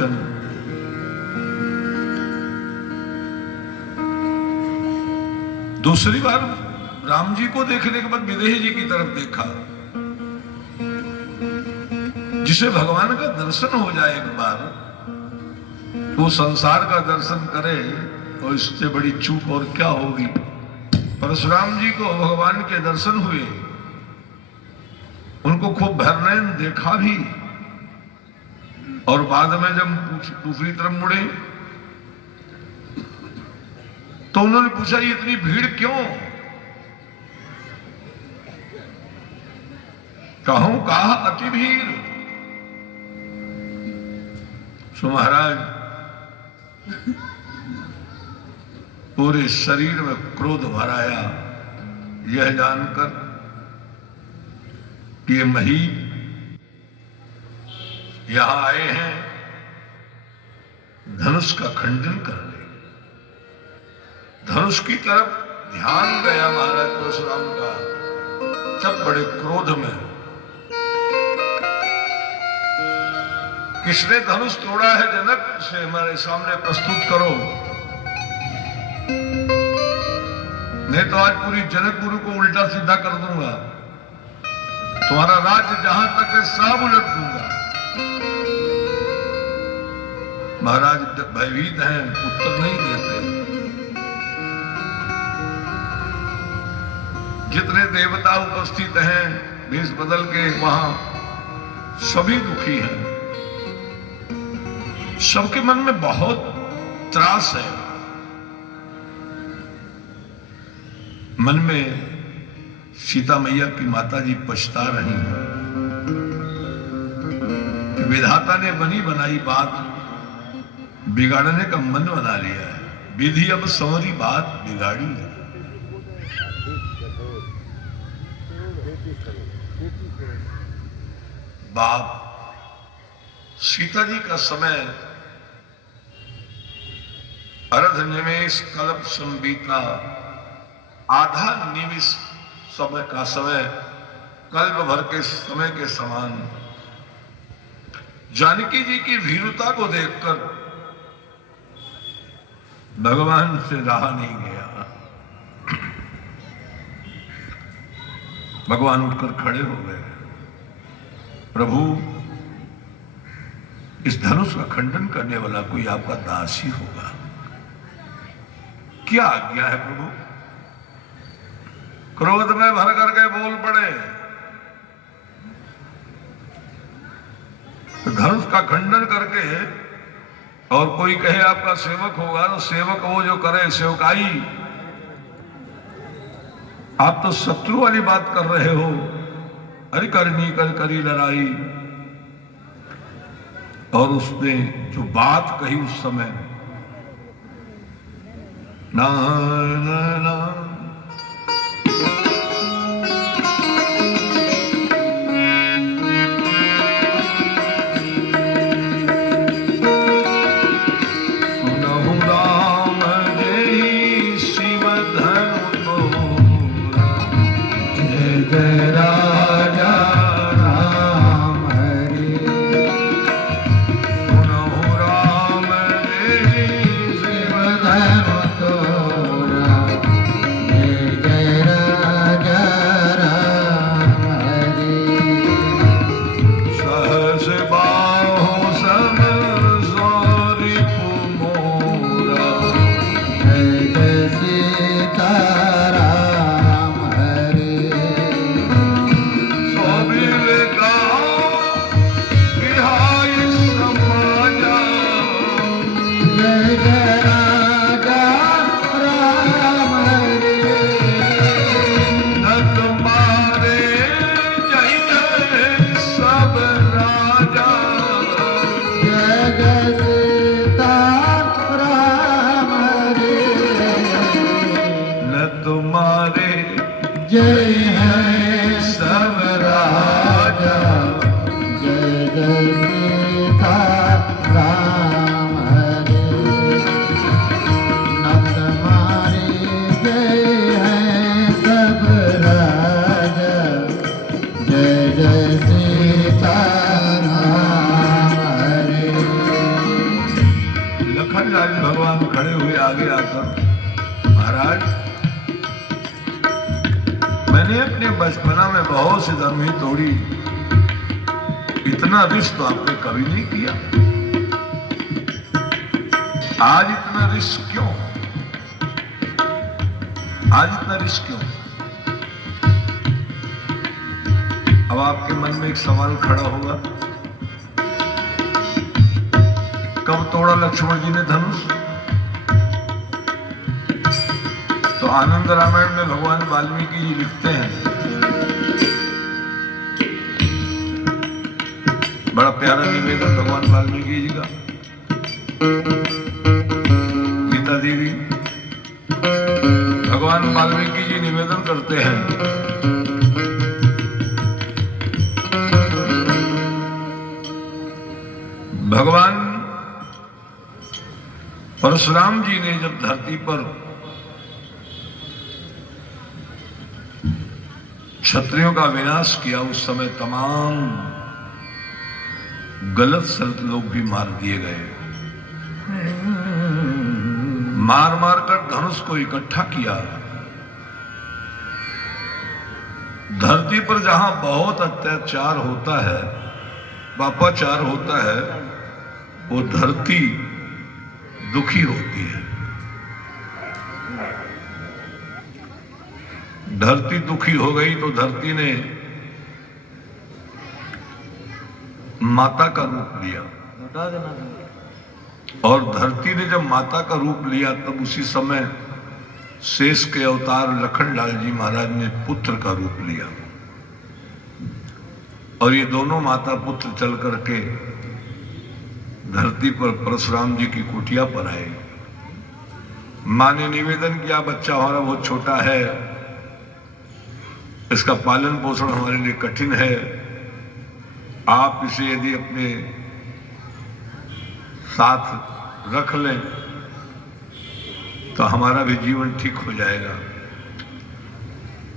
लोचन। दूसरी बार राम जी को देखने के बाद विदेही जी की तरफ देखा। जिसे भगवान का दर्शन हो जाए एक बार, वो संसार का दर्शन करे और इससे बड़ी चूक और क्या होगी। परशुराम जी को भगवान के दर्शन हुए, उनको खूब भरनैन देखा भी, और बाद में जब दूसरी तरफ मुड़े तो उन्होंने पूछा ये इतनी भीड़ क्यों? कहूं कहा अति भीड़। सो महाराज पूरे शरीर में क्रोध भराया, यह जानकर कि ये मही यहां आए हैं धनुष का खंडन करने। धनुष की तरफ ध्यान गया महाराज परशुराम का, तब बड़े क्रोध में, किसने धनुष तोड़ा है जनक, उसे हमारे सामने प्रस्तुत करो, नहीं तो आज पूरी जनकपुर को उल्टा सीधा कर दूंगा, तुम्हारा राज्य जहां तक है सब उलट दूंगा। महाराज भयभीत हैं, उत्तर नहीं देते। जितने देवता उपस्थित हैं भेष बदल के वहां, सभी दुखी हैं। सबके मन में बहुत त्रास है। मन में सीता मैया की माता जी पछता रही हैं कि विधाता ने बनी बनाई बात बिगाड़ने का मन बना लिया है। विधि अब संवरी बात बिगाड़ी है। बाप सीता जी का समय अर्ध निमेष कल्प संबीता, आधा निमिष समय का समय कल्प भर के समय के समान। जानकी जी की वीरता को देखकर भगवान से रहा नहीं गया। भगवान उठकर खड़े हो गए। प्रभु, इस धनुष का खंडन करने वाला कोई आपका दास ही होगा, क्या आज्ञा है प्रभु? क्रोध में भर करके बोल पड़े। तो धनुष का खंडन करके और कोई कहे आपका सेवक होगा, तो सेवक वो जो करे सेवकाई। आप तो शत्रु वाली बात कर रहे हो। अरे करनी कर करी लड़ाई। और उसने जो बात कही उस समय, ना ना ना सुनहु राम जय शिव धनु तोरा, जय जय राजा राम हरि। सुनहु राम जय शिव धनु तोरा, आज भगवान खड़े हुए आगे आकर, महाराज मैंने अपने बचपना में बहुत सी धर्मी तोड़ी, इतना रिस्क तो आपने कभी नहीं किया, आज इतना रिस्क क्यों? आज इतना रिस्क क्यों? अब आपके मन में एक सवाल खड़ा होगा, कब तोड़ा लक्ष्मण जी ने धनुष? तो आनंद रामायण में भगवान वाल्मीकि जी लिखते हैं, बड़ा प्यारा निवेदन भगवान वाल्मीकि जी का। गीता देवी भगवान वाल्मीकि जी निवेदन करते हैं, भगवान परशुराम जी ने जब धरती पर क्षत्रियों का विनाश किया, उस समय तमाम गलत सलत लोग भी मार दिए गए। मार मार कर धनुष को इकट्ठा किया। धरती पर जहां बहुत अत्याचार होता है, पापाचार होता है, वो धरती दुखी होती है। धरती दुखी हो गई तो धरती ने माता का रूप लिया, और धरती ने जब माता का रूप लिया तब उसी समय शेष के अवतार लखनलाल जी महाराज ने पुत्र का रूप लिया, और ये दोनों माता पुत्र चल करके धरती पर परशुराम जी की कुटिया पर आए। मां ने निवेदन किया, बच्चा हमारा बहुत छोटा है, इसका पालन पोषण हमारे लिए कठिन है, आप इसे यदि अपने साथ रख लें तो हमारा भी जीवन ठीक हो जाएगा।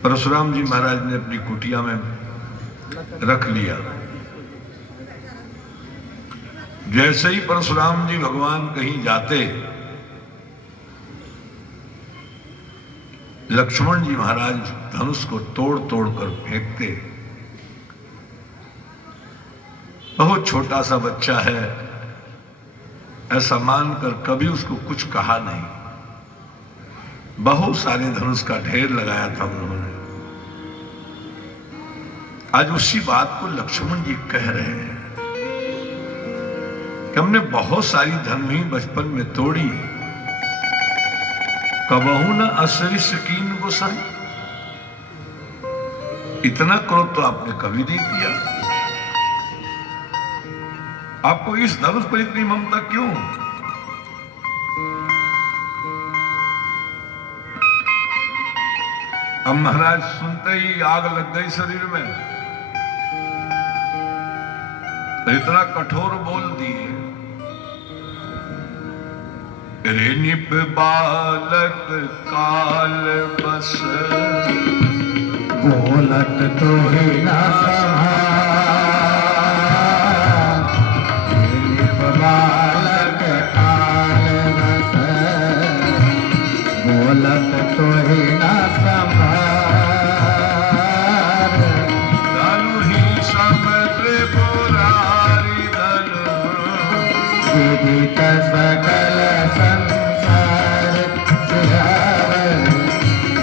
परशुराम जी महाराज ने अपनी कुटिया में रख लिया। जैसे ही परशुराम जी भगवान कहीं जाते, लक्ष्मण जी महाराज धनुष को तोड़ तोड़ कर फेंकते। बहुत छोटा सा बच्चा है, ऐसा मानकर कभी उसको कुछ कहा नहीं। बहुत सारे धनुष का ढेर लगाया था उन्होंने। आज उसी बात को लक्ष्मण जी कह रहे हैं कि हमने बहुत सारी धनहीन बचपन में तोड़ी, कबहू न असरी सकीन गोसाई। इतना क्रोध तो आपने कभी नहीं किया, आपको इस धनुष पर इतनी ममता क्यों? अब महाराज सुनते ही आग लग गई शरीर में, तो इतना कठोर बोल दिए, रे निप बालक काल बस, बोलत तो ही ना बालक काल बस, बोलत तो ही ना धनु ही समुद्र पुरारी धनु, विदित सकल संसार सियावर,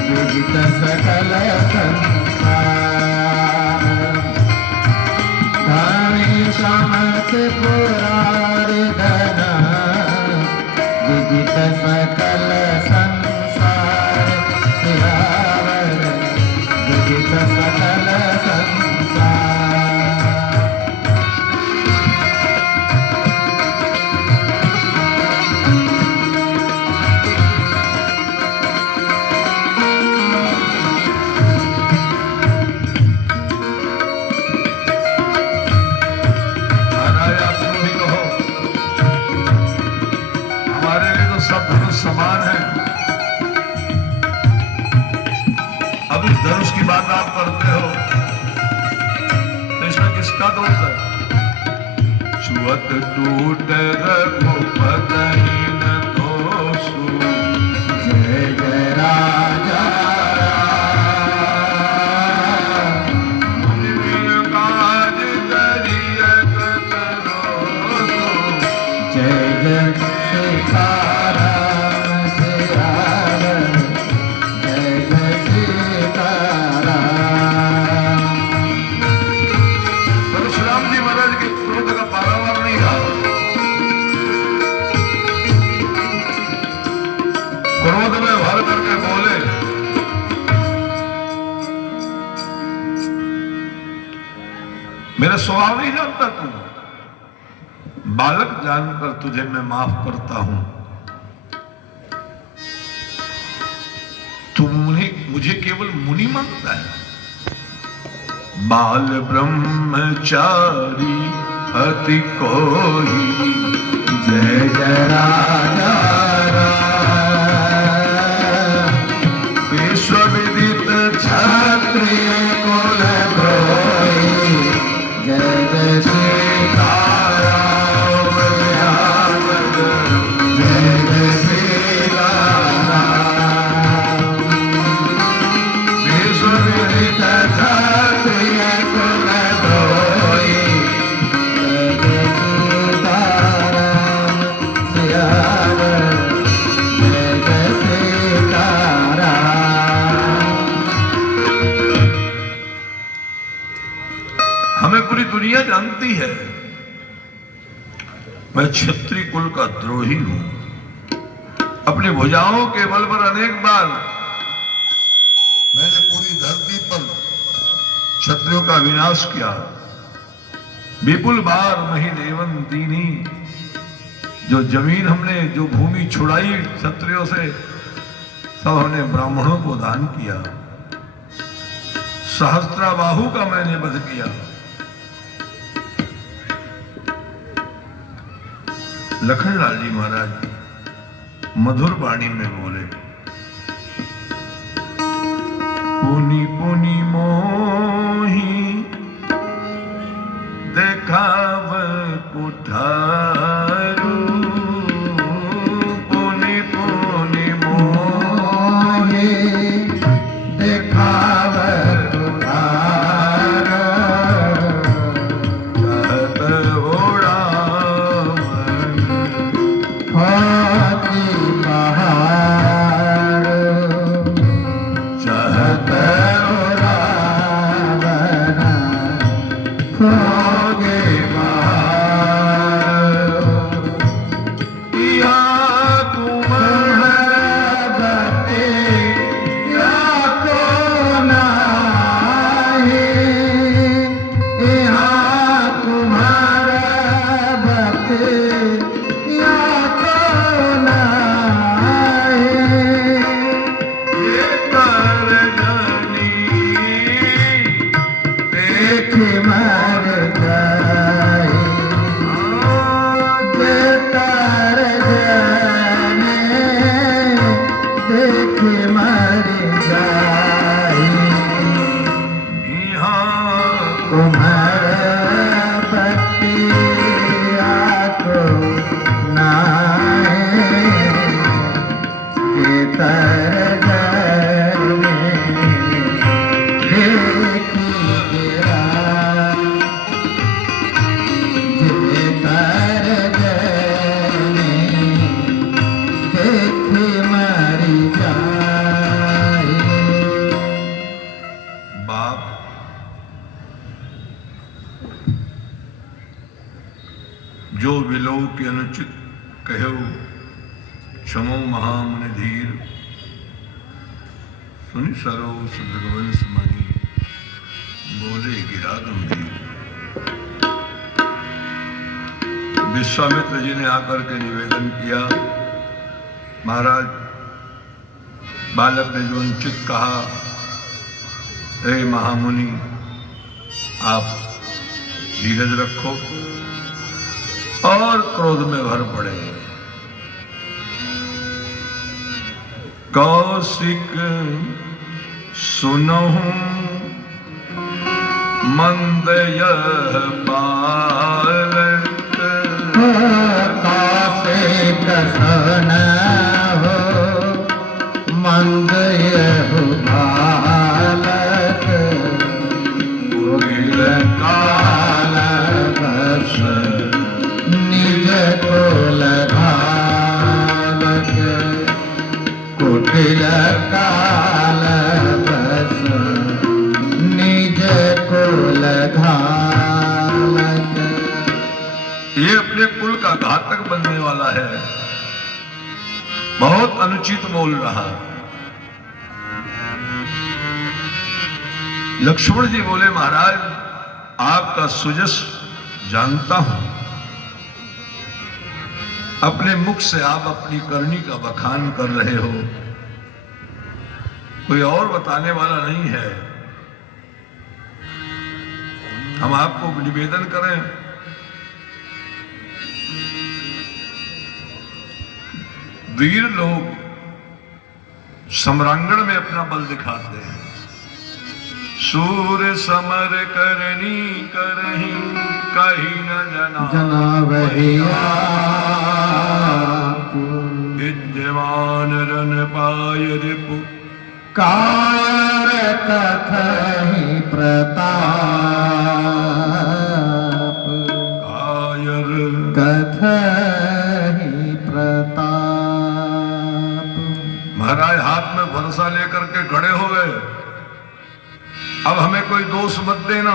विदित सकल संसार, धनी समत पुरारी धन, विदित सकल संसार सियावर, विदित सकल संसार। समान है। अब इस धनुष की बात आप करते हो तो इसमें किसका दोष है? छुअत टूट रघुपति न जय जय सीताराम सियावर जय जय सीताराम। परशुराम जी महाराज के क्रोध का पारावार नहीं रहा। क्रोध में भर करके बोले, मेरा स्वभाव नहीं जानता तू, बालक जानकर तुझे मैं माफ करता हूं। तू मुझे केवल मुनि मांगता है। बाल ब्रह्मचारी अति कोई जय जय राजा विश्व विदित क्षत्रिय कुल द्रोही जय जय सीताराम यावद जय जय सीताराम। विश्व विदित क्षत्रिय कुल द्रोही जय जय सीताराम सियावर जय जय सीताराम। हमें पूरी दुनिया जानती है मैं क्षत्रिय कुल का द्रोही हूं। अपनी भुजाओं के बल पर अनेक बार मैंने पूरी धरती पर क्षत्रियों का विनाश किया। विपुल बार मही देवन दीनी, जो जमीन हमने जो भूमि छुड़ाई क्षत्रियों से सब हमने ब्राह्मणों को दान किया। सहस्त्राबाहु का मैंने वध किया। लखनलाल जी महाराज मधुर वाणी में बोले, पुनि पुनि मोही देखाव कुठारू, पुनि पुनि मोही देखाव उधार कहत ओढ़ावन हाथी बहार चाहत रावण खोगे बहार। या तुम्हारे या को नाही यहाँ तुम्हारा भक्ति या को नाही। देख मर जाए बेकार जाने देख मर जाए। तुम्हारा भक्ति आको नाहे बेकार जाने देखी गिरा बेकार जाने देखी मरी जाए। बाप, जो विलो के अनुचित कहो क्षमो महामुनि धीर, सुनि सरोस भगवंश मणि बोले गिरा गंभीर। विश्वामित्र जी ने आकर के निवेदन किया, महाराज बालक ने जो अनुचित कहा, हे महामुनि आप धीरज रखो और क्रोध में भर पड़े। कौशिक सुनहु मंद यह बालक, कौशिक सुनहु मंद यह बालक, काल काल बस निज कुल वाला है, बहुत अनुचित बोल रहा। लक्ष्मण जी बोले, महाराज आपका सुजस जानता हूं, अपने मुख से आप अपनी करनी का बखान कर रहे हो, कोई और बताने वाला नहीं है। हम आपको निवेदन करें, वीर लोग सम्रांगण में अपना बल दिखाते हैं। सूर समर करनी करही कही न जनावहि विद्यमान रन पाय रिपु कार कथहि प्रताप कायर कथहि प्रताप। महाराज हाथ में भरसा लेकर के खड़े हो गए। अब हमें कोई दोष मत देना,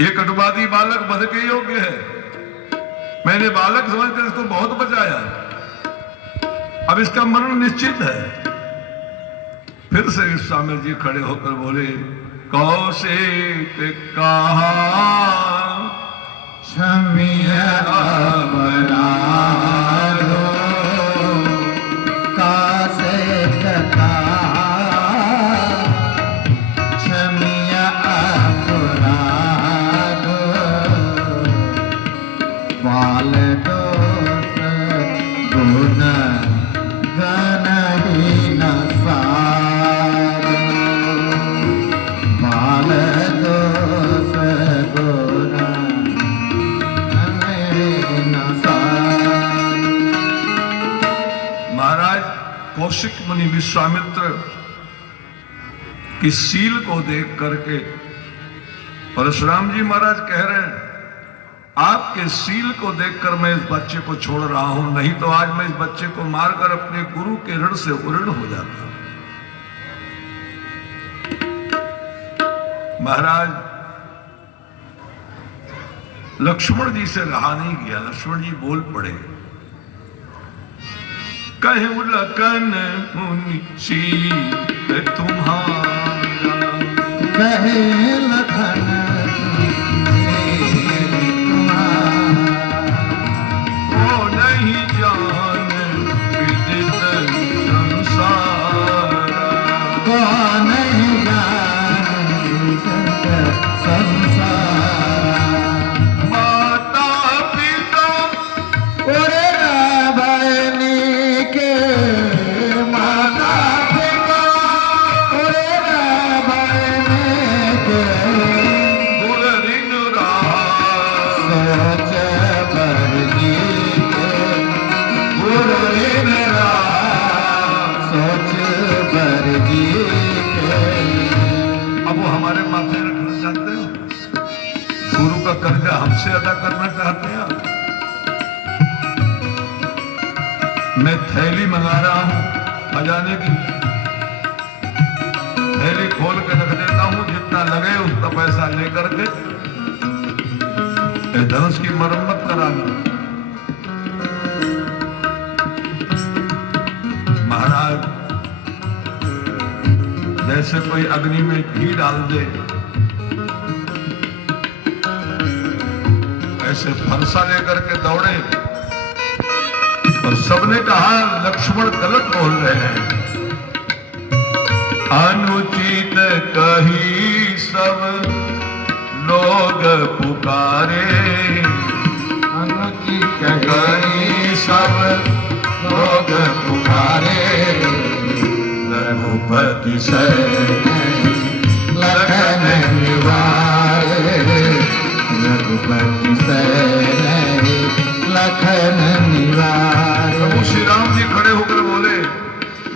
ये कटुवादी बालक वध के योग्य है। मैंने बालक समझकर इसको बहुत बचाया, अब इसका मरण निश्चित है। फिर से विश्वामित्र जी खड़े होकर बोले, कौशिक कहा क्षम्य अपराधो कासे कथा क्षम्य अपराधो बाल दोष गुण गणहीन सार बाल दोष गुण गणहीन सार। महाराज कौशिक मुनि विश्वामित्र की सील को देख करके परशुराम जी महाराज कह रहे हैं, आपके सील को देखकर मैं इस बच्चे को छोड़ रहा हूं, नहीं तो आज मैं इस बच्चे को मारकर अपने गुरु के ऋण से उऋण हो जाता। महाराज लक्ष्मण जी से रहा नहीं गया, लक्ष्मण जी बोल पड़े, कहे लखन मुनि सील तुम्हारा कहे लखन वो नहीं जान विदित संसार को नहीं संसार। माता पिता ओरे रावणी के माता पिता ओरे रावणी के गुर ऋण राज सोच बरगी के गुर ऋण राज। सोच बरगी के। अब वो हमारे माथे रखना चाहते हो, गुरु का कर्जा हमसे अदा करना चाहते हैं। मैं थैली मंगा रहा हूं खजाने की, थैली खोल के रख देता हूं, जितना लगे उतना पैसा लेकर के ये धनुष की मरम्मत करा लो। महाराज जैसे कोई अग्नि में घी डाल दे, ऐसे फरसा लेकर के दौड़े, और सबने कहा लक्ष्मण गलत बोल रहे हैं। अनुचित कही सब लोग पुकारे, अनुचित कही सब लोग पुकारे, रघुपति से लखन निवारे रघुपति से लखन निवारे। प्रभु श्री राम जी खड़े होकर बोले,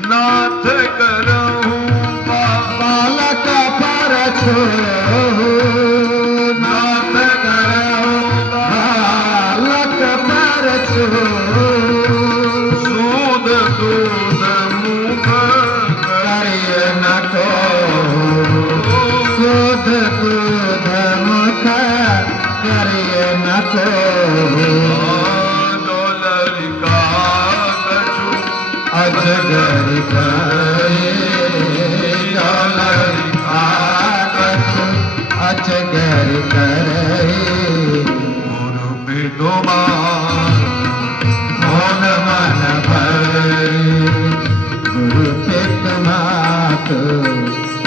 नाथ करहूं बालक पर छोड़ो नाथ करहूं बालक पर छोड़ो सूद दूध मुख करिय न को सुध दूध मुख करिय न को। करे डोलरी आकत अजगर करे गुरु विदुमान मोन मन भरे गुरु पित मात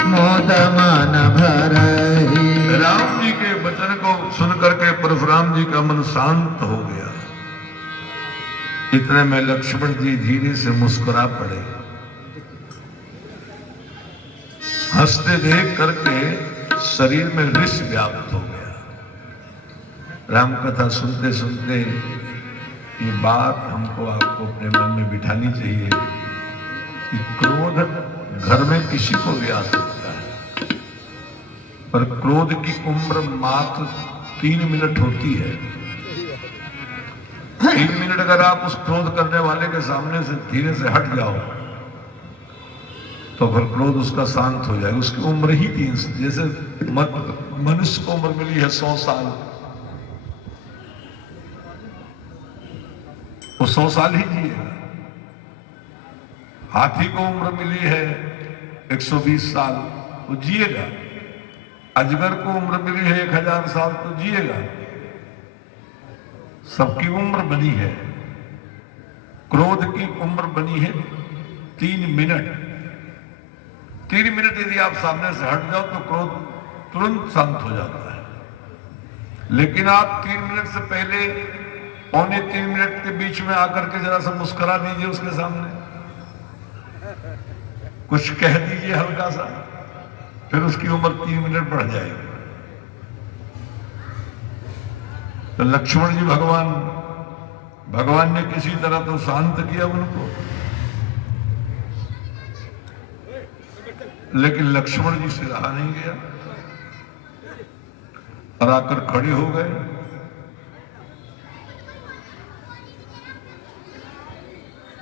मोद मन भरहि। राम जी के वचन को सुनकर के परशुराम जी का मन शांत हो गया। इतने में लक्ष्मण जी धीरे से मुस्कुरा पड़े। हंसते देख करके शरीर में विष व्याप्त हो गया। राम कथा सुनते सुनते ये बात हमको आपको अपने मन में बिठानी चाहिए कि क्रोध घर में किसी को भी आ सकता है, पर क्रोध की उम्र मात्र 3 मिनट होती है। 3 मिनट अगर आप उस क्रोध करने वाले के सामने से धीरे से हट जाओ तो फिर क्रोध उसका शांत हो जाएगा। उसकी उम्र ही 3, जैसे मनुष्य को उम्र मिली है 100 साल, वो 100 साल ही जिएगा। हाथी को उम्र मिली है 120 साल, वो जिएगा। अजगर को उम्र मिली है 1000 साल, तो जिएगा। सबकी उम्र बनी है। क्रोध की उम्र बनी है 3 मिनट। 3 मिनट यदि आप सामने से हट जाओ तो क्रोध तुरंत शांत हो जाता है। लेकिन आप 3 मिनट से पहले, पौने 3 मिनट के बीच में आकर के जरा सा मुस्कुरा दीजिए उसके सामने, कुछ कह दीजिए हल्का सा, फिर उसकी उम्र 3 मिनट बढ़ जाएगी। तो लक्ष्मण जी भगवान ने किसी तरह तो शांत किया उनको, लेकिन लक्ष्मण जी से रहा नहीं गया और आकर खड़े हो गए।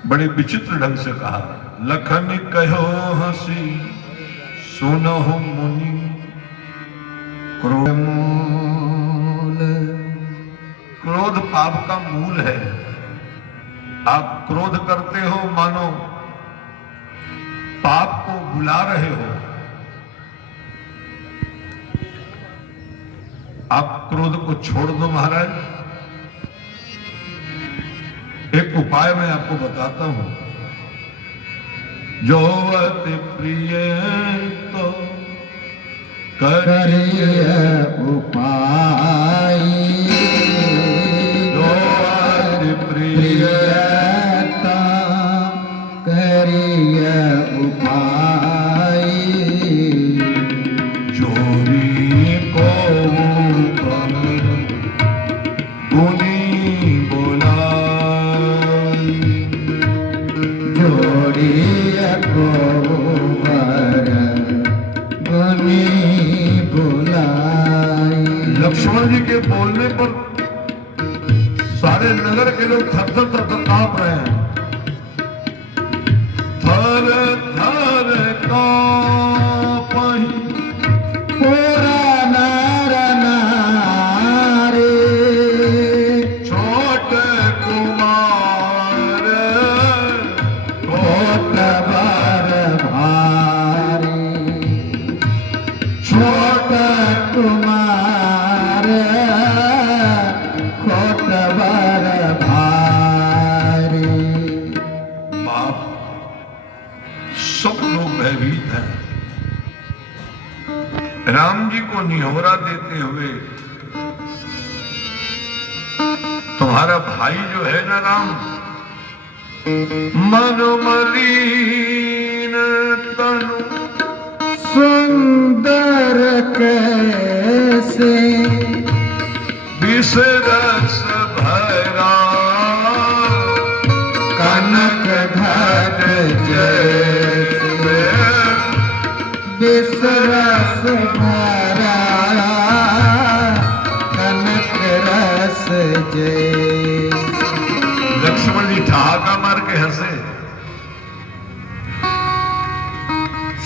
बड़े विचित्र ढंग से कहा, लखन कहो हंसी सुनहु मुनि क्रोध। क्रोध पाप का मूल है। आप क्रोध करते हो मानो पाप को बुला रहे हो। आप क्रोध को छोड़ दो महाराज। एक उपाय मैं आपको बताता हूं। जो अति प्रिय तो करिय उपाय जो अति प्रिय प्रियता करिय उपाय चोरी को गुनी बोला जोड़ी को वर गुनी बुलाई। लक्ष्मण जी के बोलने पर सारे नगर के लोग थर थर थर थर कांप रहे हैं। थर थर कांपहि पूरा नर नारी छोट कुमार कोट बर भारी छोट कुमार कोट बर भारी। बाप, सब लोग भयभीत हैं। राम जी को निहोरा देते हुए, तुम्हारा भाई जो है ना राम, मनोमलीन तनु सुंदर कैसे विषरस भरा कनक घट जैसे विषरस भरा कनक रस जैसे। लक्ष्मण जी ठहाका मार के हंसे।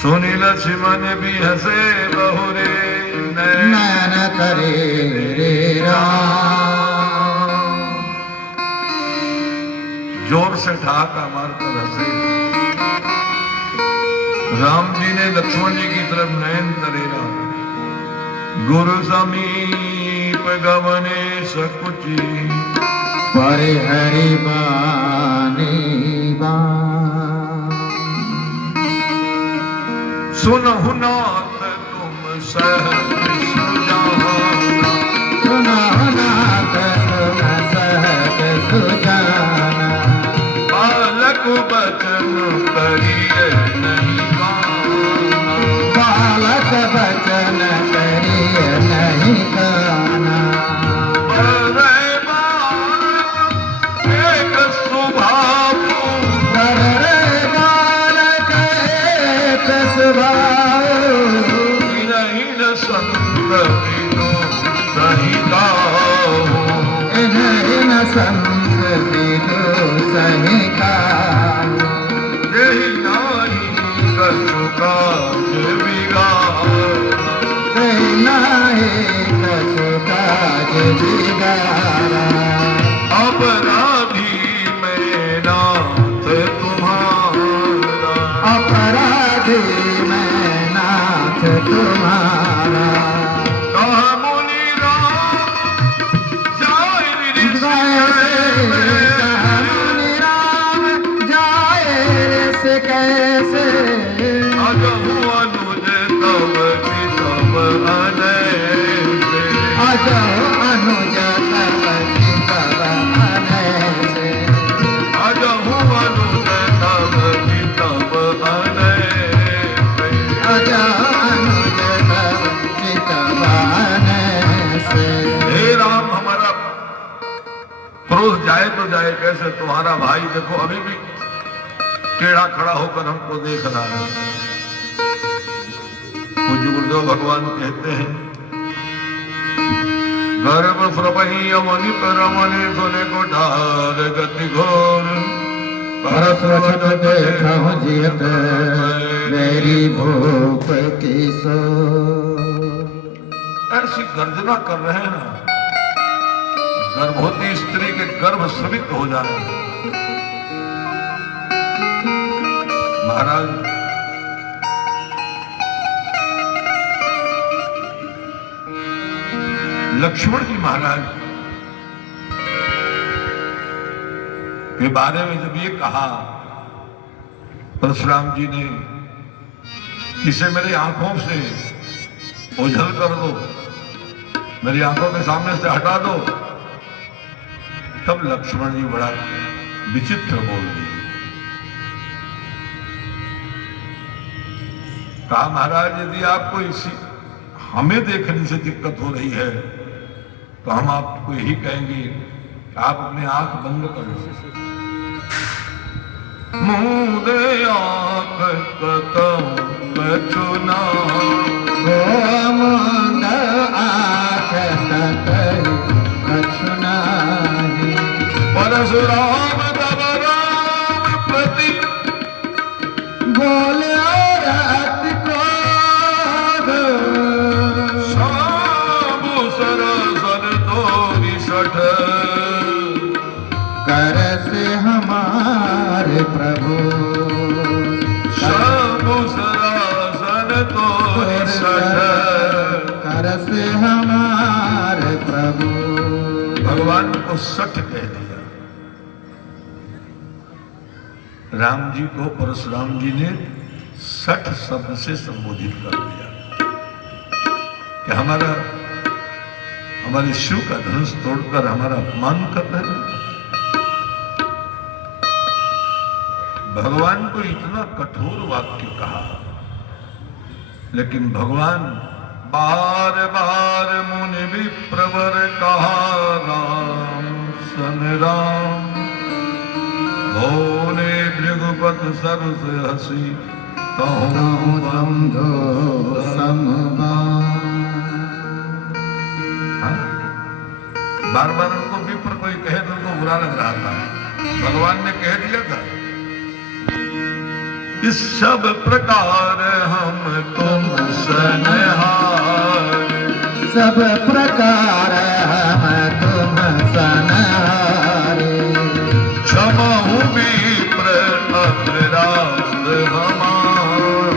सुनी लक्ष्मण भी हंसे बहुरे नैन नयन करे रे राम। जोर से ठहाका मारकर हंसे। राम जी ने लक्ष्मण जी की तरफ नयन तरेरा, गुरु समीप गमने सकुची, परिहरि बानी बान। सुनहु नाथ तुम सहज सुजाना, सुनहु नाथ तुम सहज सुजाना, बालक बचन करिए नहीं काना, बालक बचन करिए नहीं काना। रे बालक एक स्वभाव, रे बालक एक स्वभाव, विरहीन संत बिनु सहिता, इन्हीं संग विदु सहिता, यही नाई कछु काज बिगाड़ा, नाहि कछु काज बिगाड़ा। अपराधी मैं नाथ तुम्हारा, अपराधी मैं नाथ तुम्हारा, कहा मुनि राम जाय ऋषि मुनि राम जाए से कैसे, अजहु अनुज तब की तब अनैसे, अजो अनुज तब की तब अनैसे, अजहु अनुज तब की तब अनैसे, अजो अनुज तब की तब अनैसे। हे राम हमारा क्रोध जाए तो जाए कैसे, तुम्हारा भाई देखो अभी भी टेढ़ा खड़ा होकर हमको देख रहा है। पूज्य गुरुदेव भगवान कहते हैं, गर्भ प्रपही अमनि परमनि सुने को ढार गति घोर, परसवत देखहु जियत मेरी भूप की सो। ऐसी गर्जना कर रहे हैं ना, गर्भवती स्त्री के गर्भ स्रवित हो जाए। महाराज लक्ष्मण जी महाराज के बारे में जब ये कहा परशुराम जी ने, इसे मेरी आंखों से ओझल कर दो, मेरी आंखों के सामने से हटा दो, तब लक्ष्मण जी बड़ा विचित्र बोल दिए। कहा महाराज यदि आपको इसी हमें देखने से दिक्कत हो रही है तो हम आपको यही कहेंगे आप अपनी आंख बंद कर लो। मुंह दे आंख कचुना, मुंद आँख कछु नाही, परशुराम तब राम प्रति बोले अति क्रोध, साबु सरसर तोरी सठ, कर से हमारे प्रभु, साबु सरसर तोरी सठ। कर से हमारे प्रभु। भगवान को सठ कह दिया। राम जी को परशुराम जी ने सठ शब्द से संबोधित कर दिया कि हमारे शिव का धनुष तोड़कर हमारा अपमान कर रहे हैं। भगवान को इतना कठोर वाक्य कहा, लेकिन भगवान बार बार मुनि विप्रवर कहा राम सन राम, भोले भृगुपत सरस हसी कहूँ बंधो समबान। बार बार उनको विप्र कोई कहे तो उनको बुरा लग रहा था। भगवान ने कह दिया था इस सब प्रकार हम तुम सनहार, सब प्रकार हम तुम सनहारे, क्षमा विप्र अपराध हमार,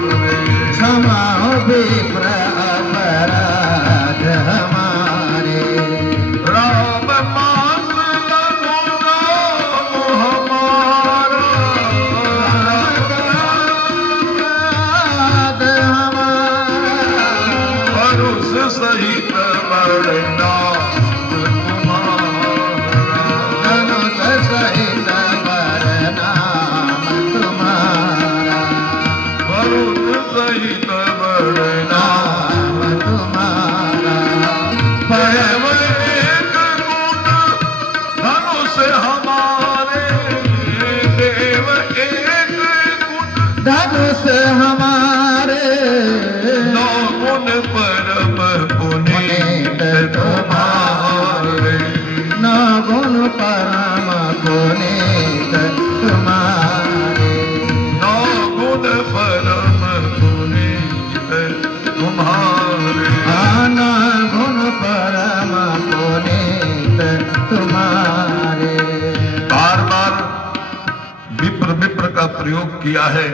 का प्रयोग किया है,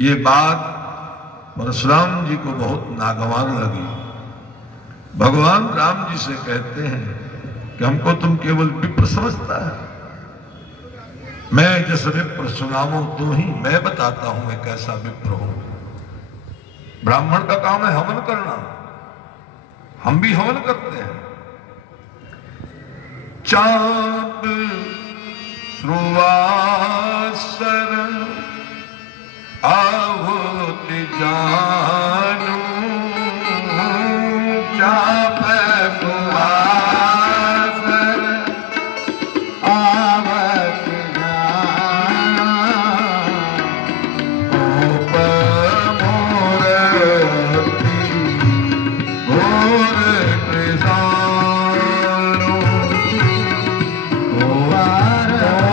ये बात परशुराम जी को बहुत नागवार लगी। भगवान राम जी से कहते हैं कि हमको तुम केवल विप्र समझता है, मैं जिस विप्र सुनाऊं तो ही मैं बताता हूं मैं कैसा विप्र हूं। ब्राह्मण का काम है हवन करना, हम भी हवन करते हैं। चाप श्रुवासर आहुति जानू, चाप श्रुवासर आहुति जानू, गोप मोरती घोर कृषाणु, गोपार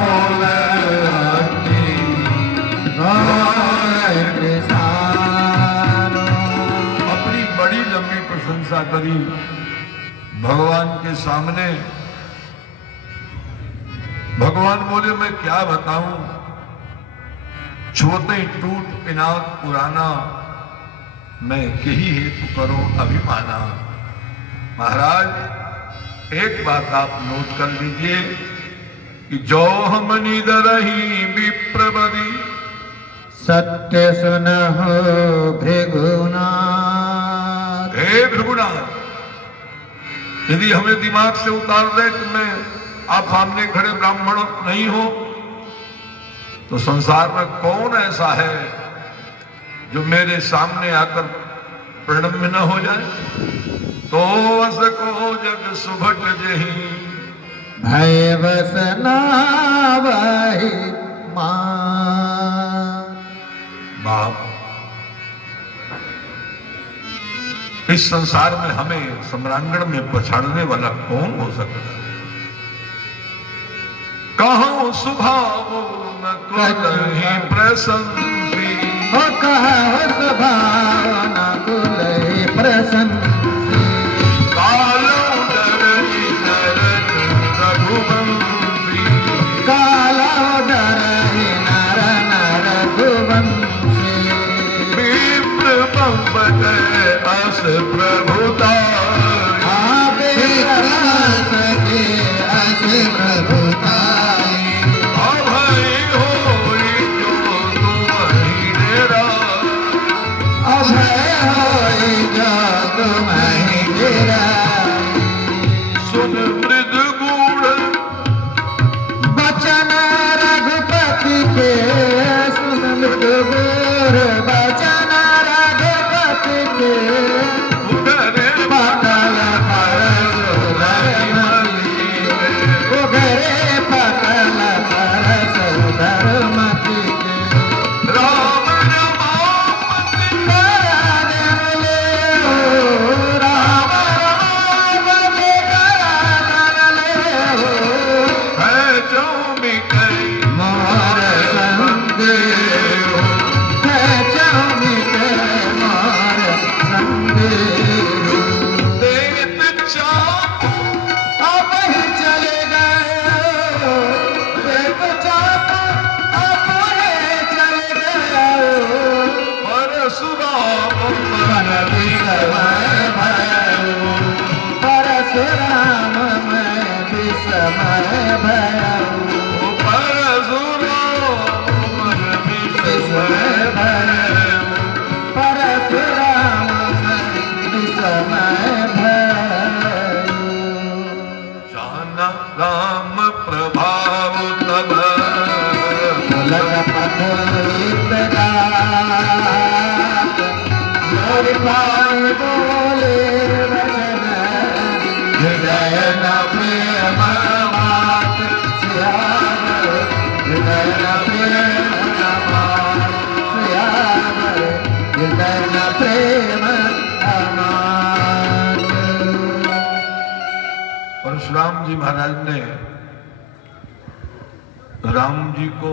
मोरती घोर कृषाणु। अपनी बड़ी लंबी प्रशंसा करी भगवान के सामने। भगवान बोले मैं क्या बताऊं, छूते टूट पिनाक पुराना, मैं कही हेतु करो अभिमाना। महाराज एक बात आप नोट कर लीजिए कि जो हम निदरही विप्रबदी, सत्य सुनहो भृगुनाथ। हे भृगुनाथ, यदि हमें दिमाग से उतार दे कि मैं आप सामने खड़े ब्राह्मण नहीं हो, तो संसार में कौन ऐसा है जो मेरे सामने आकर प्रणम्य न हो जाए। तो वस को जग सुभट जही, भय बस नावहि मान। बाप इस संसार में हमें सम्रांगण में पछाड़ने वाला कौन हो सकता है। कहो सुभाव न कुलहि प्रशंसी, हो कहो स्वभाव न कुलहि प्रशंसी। कालो डरहि नरन रघुवंशी, कालो डरहि नरन रघुवंशी। विप्र पंपट अस प्रभुताई, विक्रमस के अस प्रभुताई। अभय होई जो तुम्हि डेरा, अभय होई जो तुम्हि डेरा। सुन मृद गूढ़ बचन रघुपति के, सुन मृदुगुर बचन रघुपति के। उधरे पटल पर सुधरमति के, उगरे पटल पर सुधरमति के। राम रमापति कराधन ले हो, राम रमापति कराधन ले हो। है जो मिकई मोर संदेह है चौमिक मोर संदेह। देत चाप अब ही चले गए, देख चाप अब ही चले गए। परशुराम मन विस्मय भयो, परशुराम मैं विस्मय भयो। विस्मय भयो, परशुराम मैं विस्मय भयो। जाना राम प्रभाव तब, पुलक पथुलित गात, मोर पान बोले वचन, हृदय न प्रेम मात। सियावर हृदय न प्रेम मात, सियावर हृदय न प्रेम अमात। परशुराम जी महाराज ने राम जी को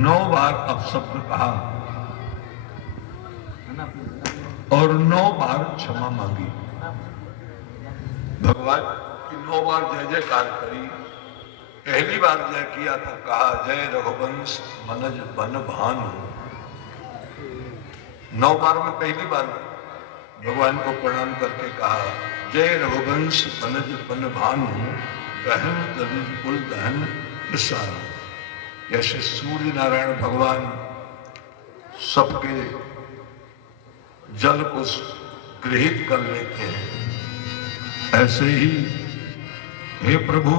9 बार अपशब्द कहा और 9 बार क्षमा मांगी। भगवान की 9 बार जय जयकार करी पहली बार जय किया तो कहा जय रघुवंश मनज बन भानु। 9 बार में पहली बार भगवान को प्रणाम करके कहा जय रघुवंश मनज बन भानु गहन तरुण कुल दहन प्रसाद। ऐसे सूर्य नारायण भगवान सबके जल को गृहित कर लेते हैं, ऐसे ही हे प्रभु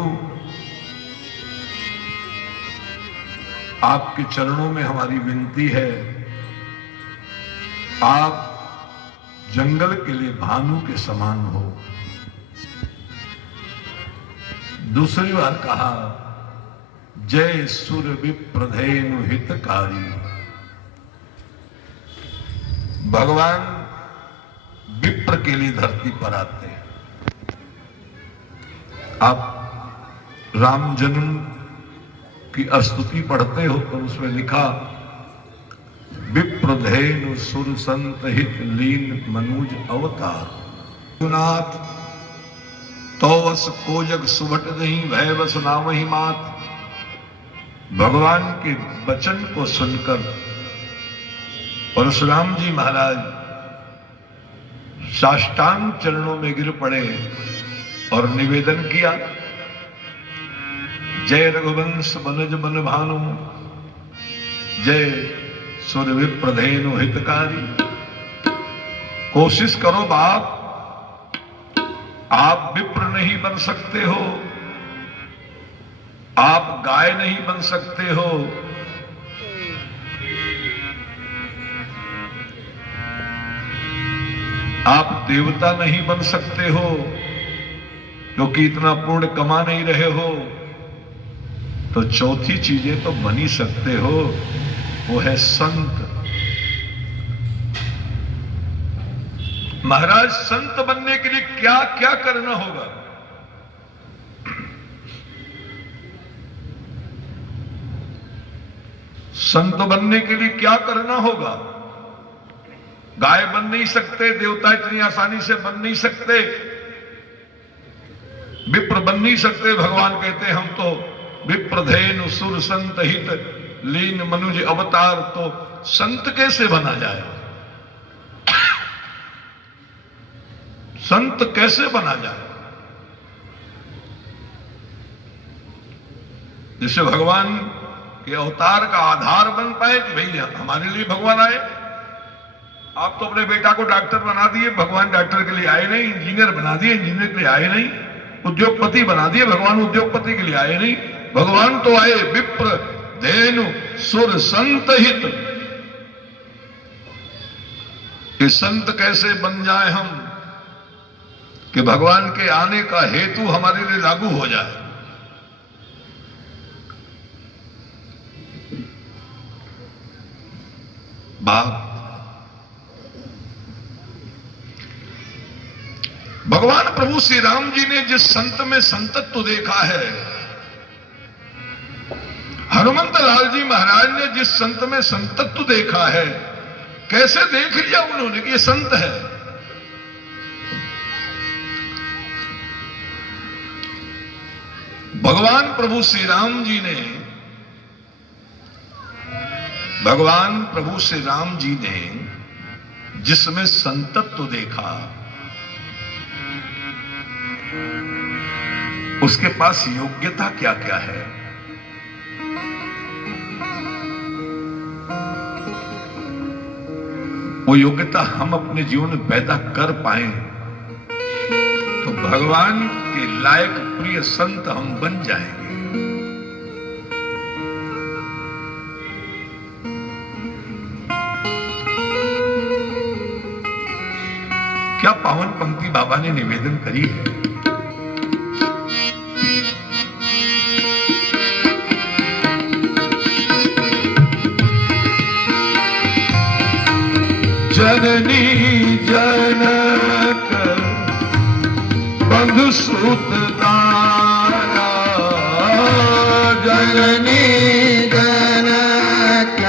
आपके चरणों में हमारी विनती है, आप जंगल के लिए भानु के समान हो। दूसरी बार कहा जय सुर विप्रधेनु हितकारी। भगवान विप्र के लिए धरती पर आते हैं। आप राम जन्म की स्तुति पढ़ते हो तो उसमें लिखा विप्रधेनु सुर संत हित लीन मनुज अवतार। नाथ तो वस कोजग सुभट नहीं भय वस नाम ही मात। भगवान के वचन को सुनकर परशुराम जी महाराज साष्टांग चरणों में गिर पड़े और निवेदन किया जय रघुवंश मनज बन भानु जय सुर विप्रधेनु हितकारी। कोशिश करो बाप, आप विप्र नहीं बन सकते हो, आप गाय नहीं बन सकते हो, आप देवता नहीं बन सकते हो क्योंकि इतना पुण्य कमा नहीं रहे हो। तो चौथी चीजें तो बन ही सकते हो, वो है संत। महाराज संत बनने के लिए क्या क्या करना होगा? संत बनने के लिए क्या करना होगा? गाय बन नहीं सकते, देवता इतनी आसानी से बन नहीं सकते, विप्र बन नहीं सकते। भगवान कहते हम तो विप्रधेनु सुर संत हित लीन मनुज अवतार। तो संत कैसे बना जाए? संत कैसे बना जाए? जिससे भगवान के अवतार का आधार बन पाए कि भैया हमारे लिए भगवान आए। आप तो अपने बेटा को डॉक्टर बना दिए, भगवान डॉक्टर के लिए आए नहीं। इंजीनियर बना दिए, इंजीनियर के लिए आए नहीं। उद्योगपति बना दिए, भगवान उद्योगपति के लिए आए नहीं। भगवान तो आए विप्र धेनु सुर संत हित। कि संत कैसे बन जाए हम कि भगवान के आने का हेतु हमारे लिए लागू हो जाए। बाप भगवान प्रभु श्री राम जी ने जिस संत में संतत्व देखा है, हनुमंत लाल जी महाराज ने जिस संत में संतत्व देखा है, कैसे देख लिया उन्होंने कि ये संत है। भगवान प्रभु श्री राम जी ने जिसमें संतत्व देखा, उसके पास योग्यता क्या क्या है? वो योग्यता हम अपने जीवन में पैदा कर पाए तो भगवान के लायक प्रिय संत हम बन जाएंगे। क्या पावन पंक्ति बाबा ने निवेदन करी है। जननी जनक बंधु सुत तारा, जननी जनक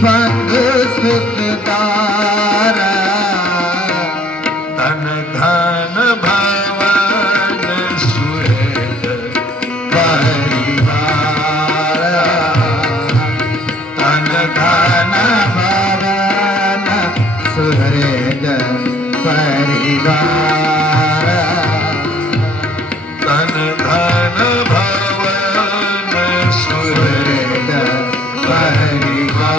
बंधु सुत तारा, धन धन भवन सुहेल परिवार तन धन भवन सुहृद परिवार तन धन भवन सुहृद परिवार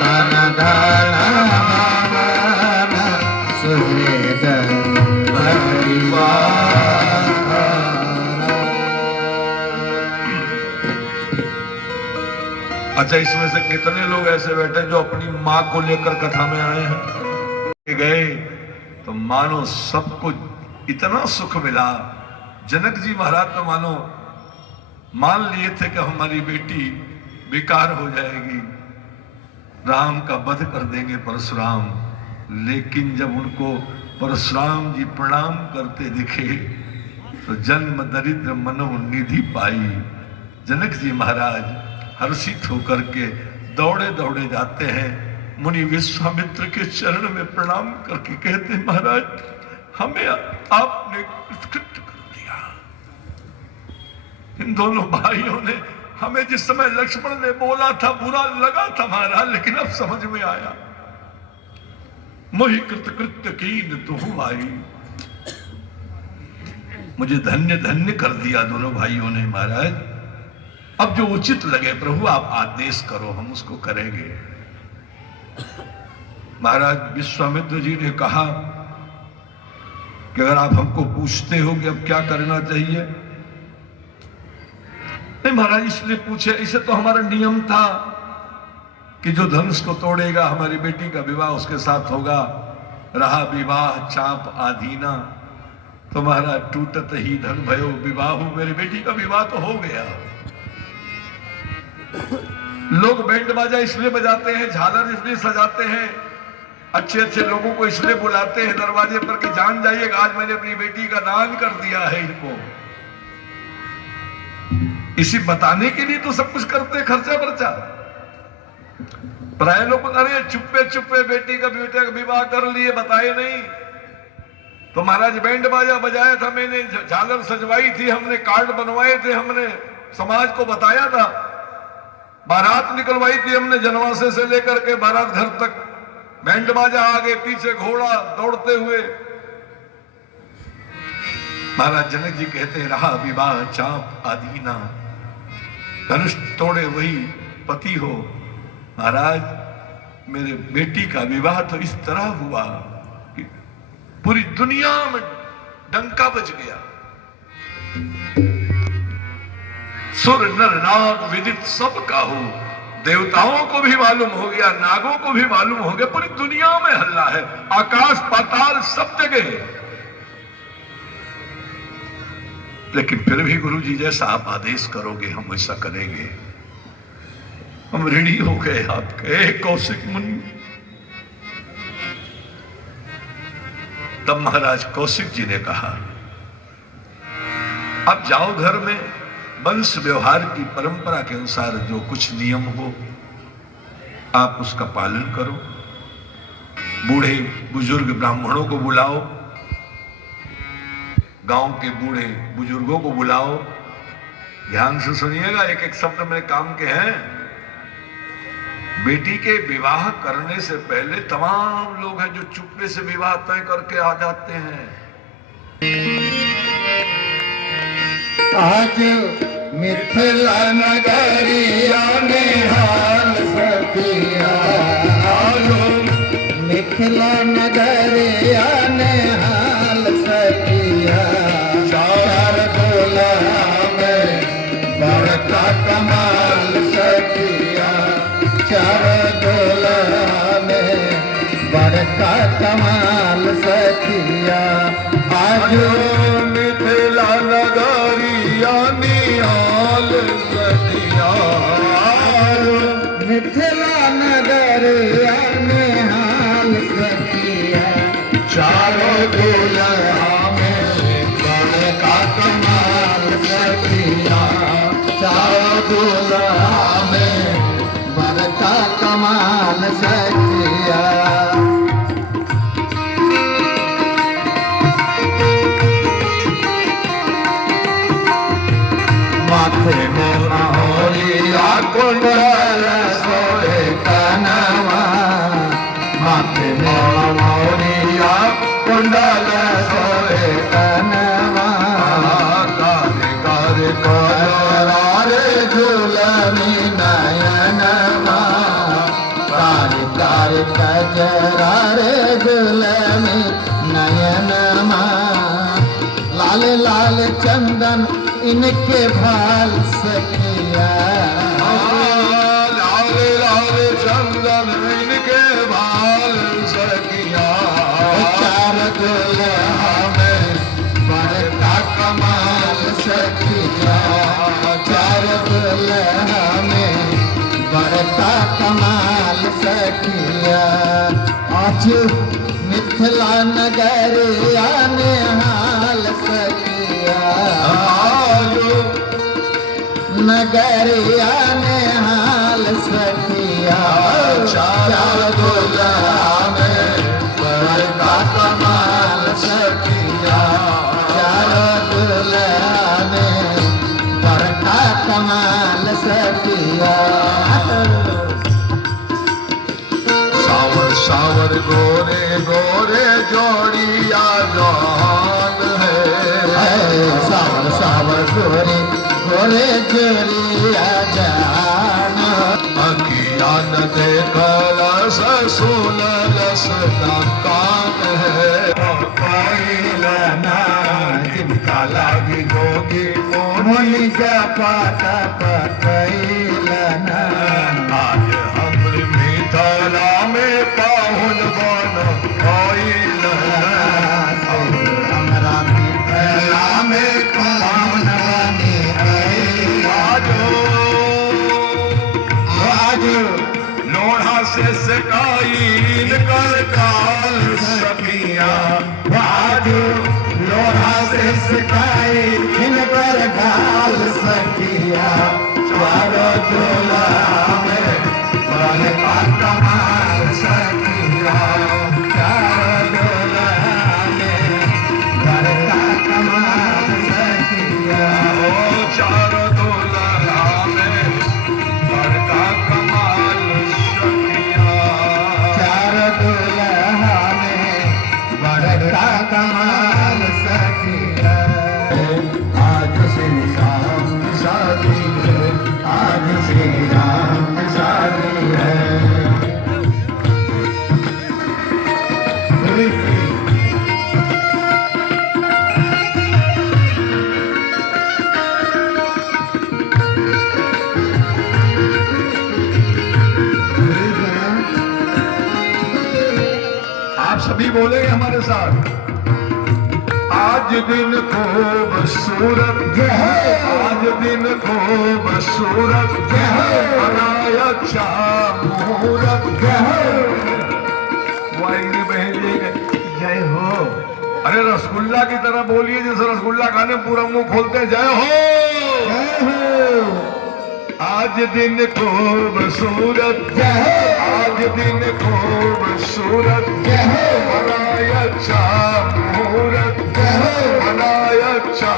तन धन भवन सुहृद अच्छा, इसमें से कितने लोग ऐसे बैठे जो अपनी माँ को लेकर कथा में आए हैं? गए तो मानो सबको इतना सुख मिला। जनक जी महाराज तो मानो मान लिए थे कि हमारी बेटी बेकार हो जाएगी, राम का वध कर देंगे परशुराम, लेकिन जब उनको परशुराम जी प्रणाम करते दिखे तो जन्म दरिद्र मनो निधि पाई। जनक जी महाराज हर्षित होकर के दौड़े दौड़े जाते हैं, मुनि विश्वामित्र के चरण में प्रणाम करके कहते हैं, महाराज हमें आपने कृतकृत्य कर दिया। इन दोनों भाइयों ने हमें जिस समय लक्ष्मण ने बोला था बुरा लगा था महाराज, लेकिन अब समझ में आया। मोहि कृतकृत्य कीन तुहु आई, मुझे धन्य धन्य कर दिया दोनों भाइयों ने महाराज। अब जो उचित लगे प्रभु आप आदेश करो, हम उसको करेंगे। महाराज विश्वामित्र जी ने कहा कि अगर आप हमको पूछते हो कि अब क्या करना चाहिए, नहीं महाराज इसलिए पूछे, इसे तो हमारा नियम था कि जो धनुष को तोड़ेगा हमारी बेटी का विवाह उसके साथ होगा। रहा विवाह चाप आधीना, तो महाराज टूटत ही धन भयो विवाह, मेरी बेटी का विवाह तो हो गया। लोग बैंड बाजा इसलिए बजाते हैं, झालर इसलिए सजाते हैं, अच्छे अच्छे लोगों को इसलिए बुलाते हैं दरवाजे पर कि जान जाइएगा आज मैंने अपनी बेटी का दान कर दिया है इनको। इसी बताने के लिए तो सब कुछ करते हैं, खर्चा बर्चा। प्राय लोग अरे चुप्पे चुप्पे बेटी का बेटे का विवाह कर लिए, बताए नहीं। तो महाराज बैंड बाजा बजाया था, मैंने झालर सजवाई थी, हमने कार्ड बनवाए थे, हमने समाज को बताया था, बारात निकलवाई थी हमने जनवासे से लेकर के बारात घर तक, बैंड बाजा आगे पीछे घोड़ा दौड़ते हुए। महाराज जनक जी कहते हैं रहा विवाह चाप आदीना, धनुष तोड़े वही पति हो। महाराज मेरे बेटी का विवाह तो इस तरह हुआ कि पूरी दुनिया में डंका बज गया। सुर नर नाग विदित सबका हो, देवताओं को भी मालूम हो गया, नागों को भी मालूम हो गया, पूरी दुनिया में हल्ला है, आकाश पाताल सब जगह। लेकिन फिर भी गुरु जी जैसा आप आदेश करोगे हम वैसा करेंगे। हम ऋणी हो गए आपके कौशिक मुनि। तब महाराज कौशिक जी ने कहा अब जाओ घर में, वंश व्यवहार की परंपरा के अनुसार जो कुछ नियम हो आप उसका पालन करो। बूढ़े बुजुर्ग ब्राह्मणों को बुलाओ, गांव के बूढ़े बुजुर्गों को बुलाओ। ध्यान से सुनिएगा, एक एक शब्द मेरे काम के हैं। बेटी के विवाह करने से पहले तमाम लोग हैं जो चुप्पे से विवाह तय करके आ जाते हैं। आज मिथिला नगरिया निहाल सखिया, मिथिला नगरिया निहाल सखिया, चार गोला में बड़का कमाल सखिया, चार गोला में बड़का कमाल सखिया। आज मिथिला नगरिया निहाल सखिया, मिथिला नगरिया निहाल सखिया, चारों गोला में बड़का कमाल सखिया, चारों गोला में बड़का कमाल सखिया। लाल चंदन इनके भाल सखिया लाल लाल चंदन इनके भाल सखिया चार दुल्हा में बड़का कमाल सखिया चार दुल्हा में बड़का कमाल सखिया आज मिथिला नगर आने हाल सखिया नगर आने हाल सखिया चार दुल्हा में बड़का कमाल सखिया चार दुल्हा में बड़का कमाल सखिया सावर सावर गोरे गोरे जोड़िया जहान है सावर सावर गोरे गोरे जोड़िया जान अखिया न देखल सुन लस कान है पाइलना जिनका लागी जोगी मोनी का पाता पकैलना आज हमर मिथिला में पाहुन बन भइल हमरा मिथिला में पावन बने आज लोढ़ा से सकाइन कर काल सखिया आज लोहा से सिखाई इनकर गाल सखिया चारों दुल्हा में बड़का कमाल सखिया चारों दुल्हा में बड़का कमाल सखिया ओ चार दुल्हा में बड़का कमाल सखिया चार दुल्हा में बड़का कमाल सखिया आज श्री राम की शादी है आज श्री राम की शादी है आप सभी बोलेंगे हमारे साथ आज दिन खूबसूरत आज दिन खूबसूरत बनाया अच्छा मुहूर्त वाहिनी बहन जी जय हो अरे रसगुल्ला की तरह बोलिए जैसे रसगुल्ला खाने पूरा मुंह खोलते हैं, जय हो आज दिन खूबसूरत आज दिन खूबसूरत बनाया अच्छा मुहूर्त बनाया अच्छा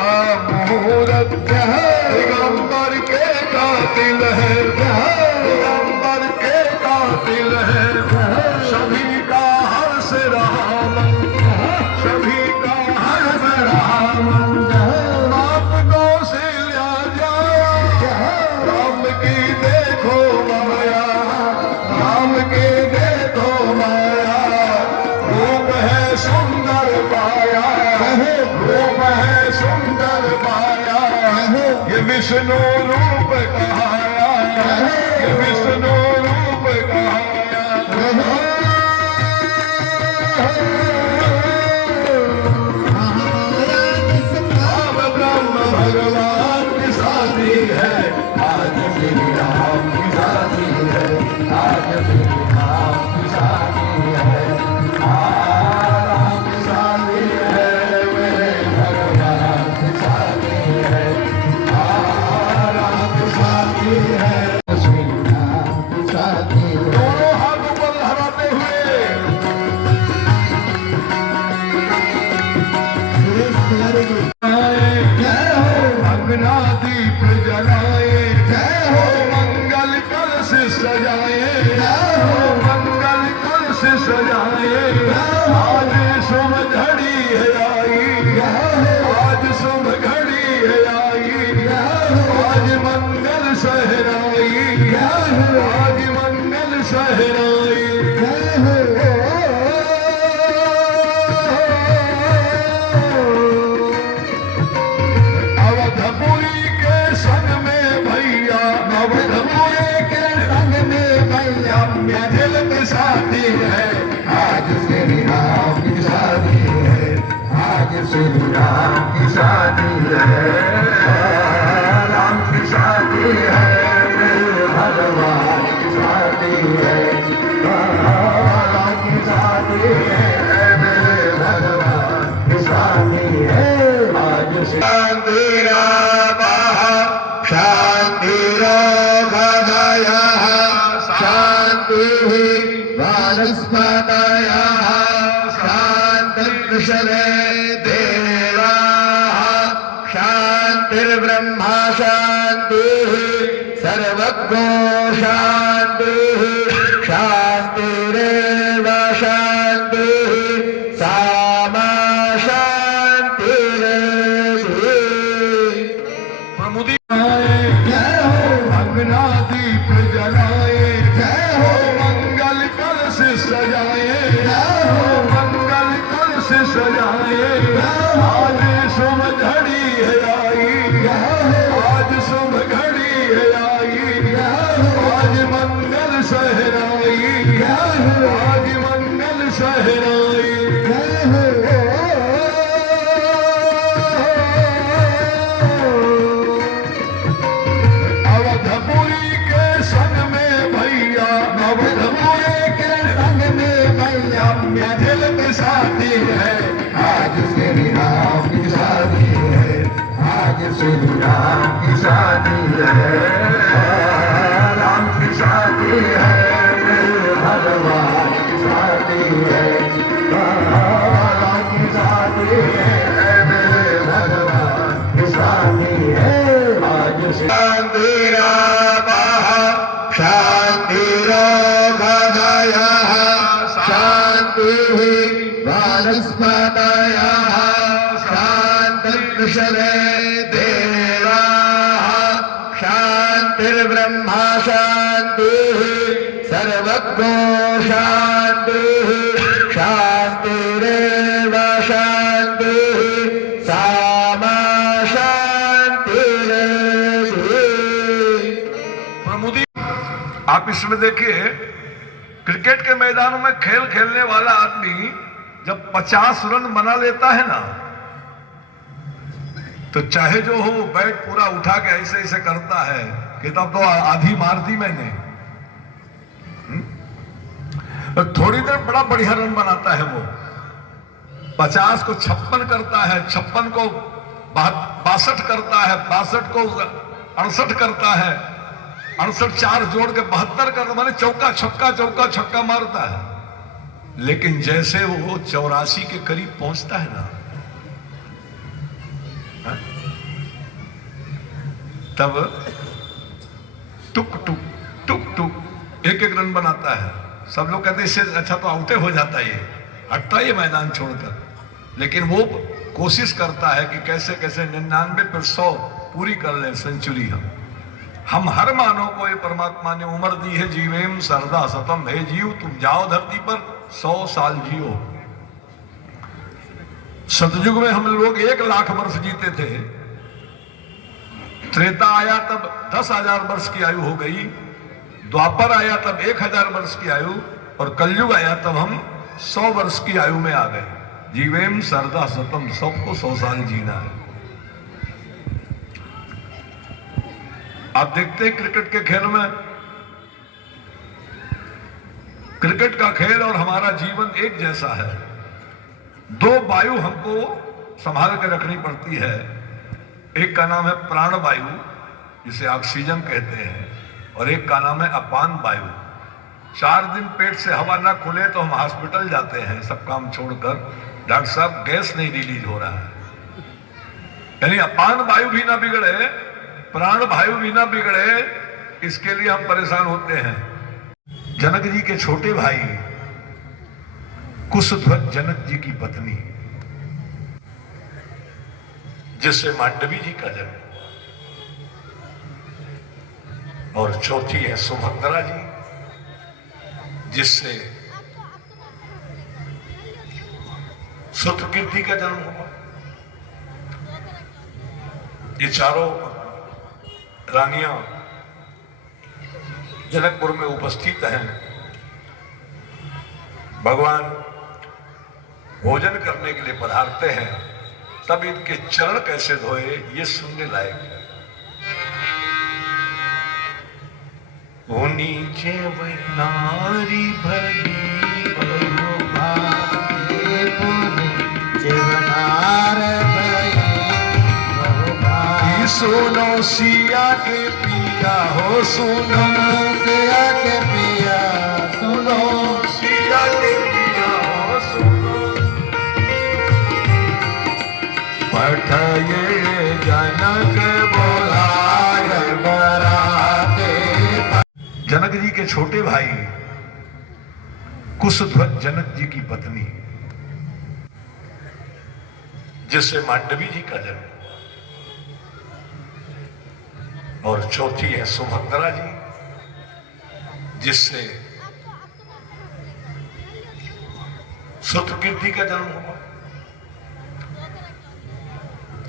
मुहूर्त दिगंबर के कातिल है दिगंबर के कातिल है सभी का हर्ष रहा मन सभी का हर्ष रहा मन राम कौशल्या जाया राम की देखो माया राम की देखो माया रूप है सुंदर पाया रूप है सुंदर पाया ये विष्णु रूप कहाया ये विष्णु रूप कहाया राम ब्रह्म भगवान की शादी है आज श्री राम की शादी है आज श्री राम की शादी है राम की शादी है मेरे भगवान की शादी है राम की शादी है श्री राम की है, राम की शादी है, मेरे भगवान की शादी है, राम की शादी है, मेरे भगवान की शादी है। आज शांति शांतिरोगदयः शान्तिः वनस्पतयः शान्तिर्विश्वे देवाः शान्तिर्ब्रह्म शान्तिः सर्वज्ञो शान्तिः शान्तिरेव शान्तिः सामा शान्तिरेधि। प्रमुदी जय हो अग्नादीप जलाए, जय हो मंगल कलश सजाए, जय हो मंगल कलश सजाए, आज शुभ घड़ी है आई, आज शुभ घड़ी है आई, आज मंगल सहराई, आज मंगल सहराई। अवधपुरी के संग में भैया, अवधपुरी के संग में भैया, मिथिल की शादी है, आज श्री राम की शादी है, आज श्री राम की शादी है, राम की शादी है, मेरे भगवान की शादी है, राम की शादी है, मेरे भगवान की शादी है। आज शान्तिरापः शान्तिरोगदयः शान्तिः वनस्पतयः शान्तिर्विश्वे देवाः शान्तिर्ब्रह्म शान्तिः सर्वज्ञो शान्तिः शान्तिरेव शान्तिः सामा शान्तिरेधि। प्रमुदी आप इसमें देखिए, क्रिकेट के मैदान में खेल खेलने वाला आदमी जब 50 रन बना लेता है ना, तो चाहे जो हो बैट पूरा उठा के ऐसे ऐसे करता है कि तब तो आधी मार दी मैंने। तो थोड़ी देर बड़ा बढ़िया रन बनाता है वो, 50 को 56 करता है, 56 को 62 करता है, 62 को 68 करता है, 68 4 जोड़ के 72 करता, माने चौका छक्का मारता है। लेकिन जैसे वो 84 के करीब पहुंचता है ना, तब टुक टुक टुक टुक एक रन बनाता है। सब लोग कहते हैं इससे अच्छा तो आउटे हो जाता है, हटता है मैदान छोड़कर। लेकिन वो कोशिश करता है कि कैसे कैसे 99 पर 100 पूरी कर ले सेंचुरी। हम हर मानव को ये परमात्मा ने उम्र दी है, जीवेम सरदा सतम, हे जीव तुम जाओ धरती पर 100 साल जियो। सतयुग में हम लोग 1 लाख वर्ष जीते थे, त्रेता आया तब 10,000 वर्ष की आयु हो गई, द्वापर आया तब 1000 वर्ष की आयु, और कलयुग आया तब हम 100 वर्ष की आयु में आ गए। जीवेम सरदा सतम, सबको 100 साल जीना है। आप देखते हैं क्रिकेट के खेल में, क्रिकेट का खेल और हमारा जीवन एक जैसा है। 2 वायु हमको संभाल के रखनी पड़ती है। एक का नाम है प्राण वायु, जिसे ऑक्सीजन कहते हैं, और एक का नाम है अपान वायु। 4 दिन पेट से हवा ना खुले तो हम हॉस्पिटल जाते हैं सब काम छोड़कर, डॉक्टर साहब गैस नहीं रिलीज हो रहा है। यानी अपान वायु भी ना बिगड़े, प्राण वायु भी ना बिगड़े, इसके लिए हम परेशान होते हैं। जनक जी के छोटे भाई कुशध्वज जनक जी की पत्नी, जिससे मांडवी जी का जन्म, और चौथी है सुभद्रा जी, जिससे सुतकीर्ति का जन्म हुआ। ये चारों रानियां जनकपुर में उपस्थित हैं। भगवान भोजन करने के लिए पधारते हैं। तब इनके चरण कैसे धोए ये सुनने लायक है। वो नीचे वह नारी भगी सुनो सिया के पिया हो, सुनो सिया के पिया सुनो, सिया के पिया हो सुनो, पठाए जनक बोलाए बराते। जनक जी के छोटे भाई कुशध्वज जनक जी की पत्नी, जिससे मांडवी जी का जन्म, और चौथी है सुभद्रा जी, जिससे सुतकीर्ति का जन्म हुआ।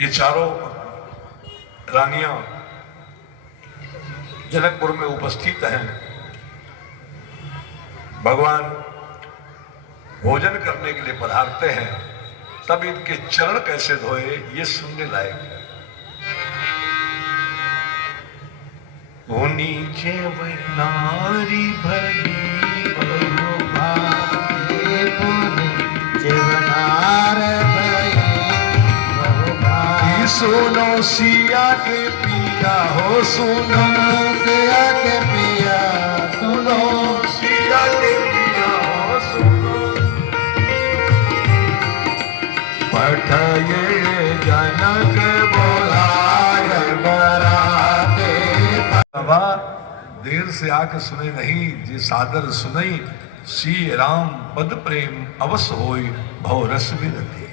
ये चारों रानियां जनकपुर में उपस्थित हैं। भगवान भोजन करने के लिए पधारते हैं, तब इनके चरण कैसे धोए ये सुनने लायक है। वो नीचे वह नारी भगी सुनो सिया के पिया हो, सुनो सिया के पिया सुनो, सिया के पिया हो सुनो, पठाए जनक बोलाए बराते। बाबा देर से आके सुने नहीं, जे सादर सुनई, सी राम पद प्रेम अवश्य होई, भव रस विरति।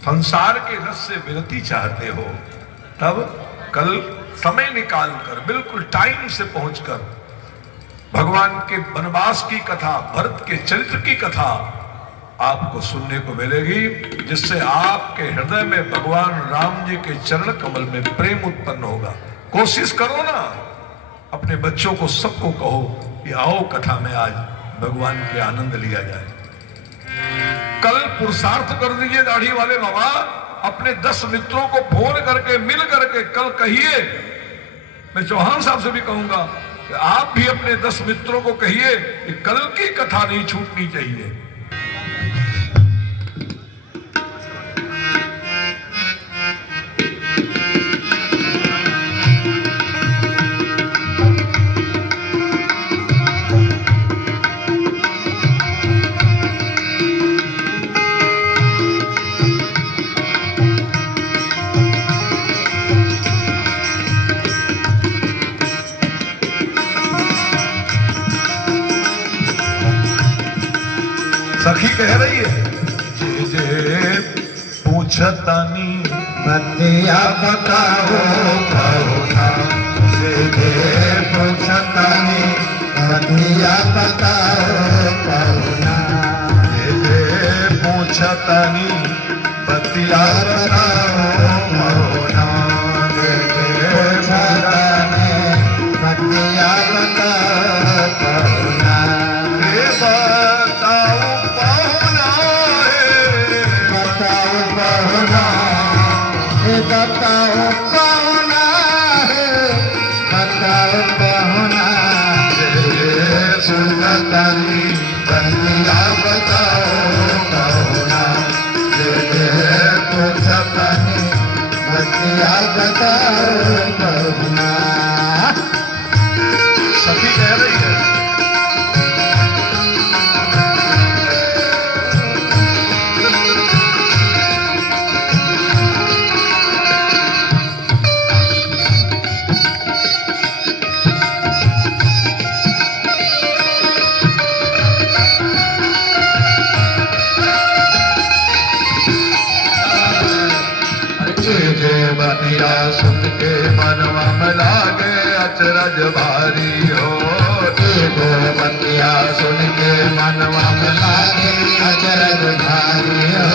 संसार के रस से विरति चाहते हो, तब कल समय निकालकर बिल्कुल टाइम से पहुंचकर भगवान के वनवास की कथा, भरत के चरित्र की कथा आपको सुनने को मिलेगी, जिससे आपके हृदय में भगवान राम जी के चरण कमल में प्रेम उत्पन्न होगा। कोशिश करो ना, अपने बच्चों को सबको कहो कि आओ कथा में आज भगवान के आनंद लिया जाए। कल पुरुषार्थ कर दीजिए दाढ़ी वाले बाबा, अपने 10 मित्रों को फोन करके मिल करके कल कहिए। मैं चौहान साहब से भी कहूंगा कि आप भी अपने 10 मित्रों को कहिए कि कल की कथा नहीं छूटनी चाहिए। सखी कह रही है, जे पूछतानी बतिया बताओ कहुना, जे पूछतानी बतिया बताओ कहुना, जे पूछतानी बतिया बताओ कहुना, जे पूछतानी बतिया बताओ कहुना, बताओ कहुना है, बताओ कहुना, सुनतानी बतिया बताओ कहुना, पूछतानी बतिया बताओ कहुना। सखी कह रही है, बतिया सुन के मनवा में लागे अचरज भारी हो, एगो बतिया सुन के मनवा में लागे अचरज भारी हो।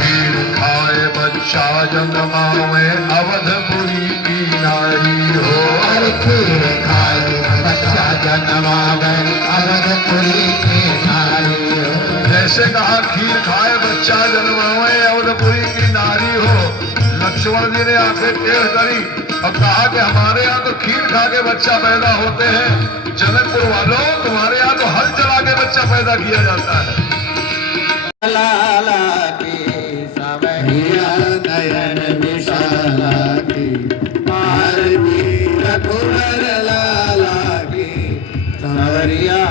खीर खाए बच्चा जन्मावे अवधपुरी की नारी हो, अरे खीर खाए बच्चा जन्मावे अवधपुरी की नारी हो। जैसे कहा खीर खाए बच्चा जन्मावे अवधपुरी की नारी हो, लक्ष्मण जी ने आंखें टेढ़ करी और कहा कि हमारे यहाँ तो खीर खा के बच्चा पैदा होते हैं, जनकपुर वालों तुम्हारे यहाँ तो हल चला के बच्चा पैदा किया जाता है। लाला की सावरिया नयन विशाला की मारती रघुवर लाला की सावरिया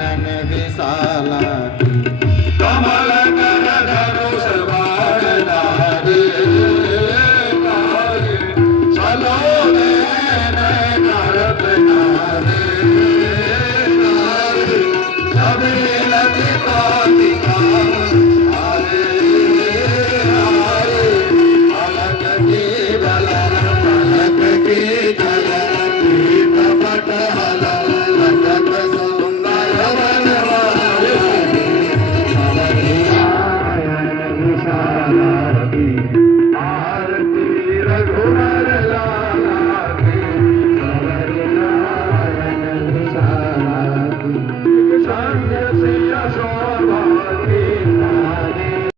नयन विशाला की कमल कर धनुष बाण धारे चलो